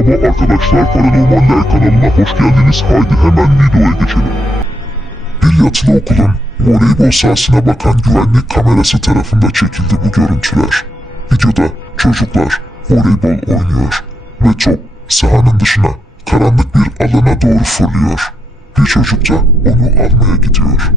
Merhaba arkadaşlar Paranormaller kanalına hoş geldiniz. Haydi hemen videoya geçelim. Bir yatılı okulun voleybol sahasına bakan güvenlik kamerası tarafında çekildi bu görüntüler. Videoda çocuklar voleybol oynuyor ve top sahanın dışına karanlık bir alana doğru fırlıyor. Bir çocuk da onu almaya gidiyor.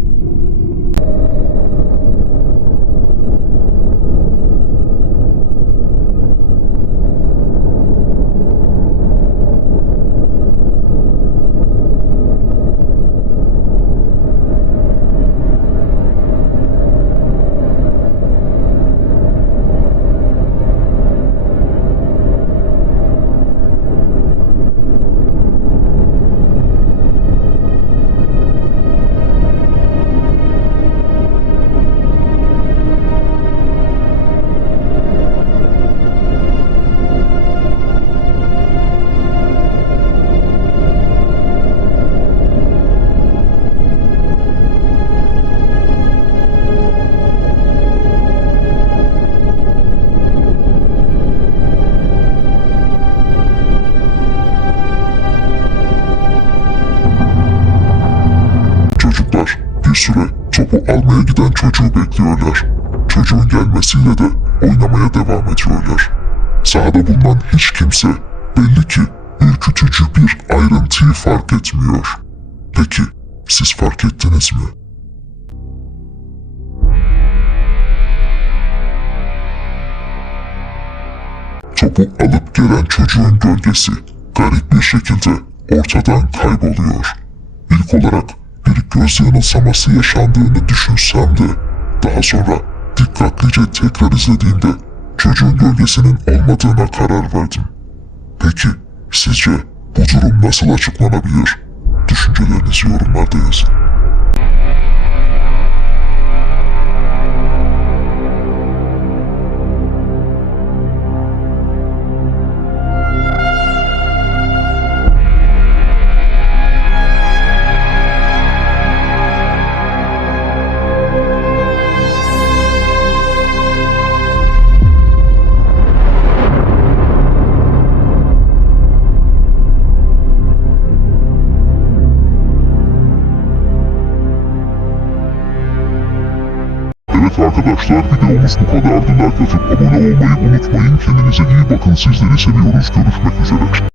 Topu almaya giden çocuğu bekliyorlar. Çocuğun gelmesiyle de oynamaya devam ediyorlar. Sahada bulunan hiç kimse belli ki ürkütücü bir ayrıntıyı fark etmiyor. Peki siz fark ettiniz mi? Topu alıp gelen çocuğun gölgesi garip bir şekilde ortadan kayboluyor. İlk olarak göz yanılsaması yaşandığını düşünsem de daha sonra dikkatlice tekrar izlediğimde çocuğun gölgesinin olmadığına karar verdim. Peki sizce bu durum nasıl açıklanabilir? Düşüncelerinizi yorumlarda yazın. Evet arkadaşlar videomuz bu kadardı. Like atıp abone olmayı unutmayın. Kendinize iyi bakın. Sizleri seviyoruz. Görüşmek üzere.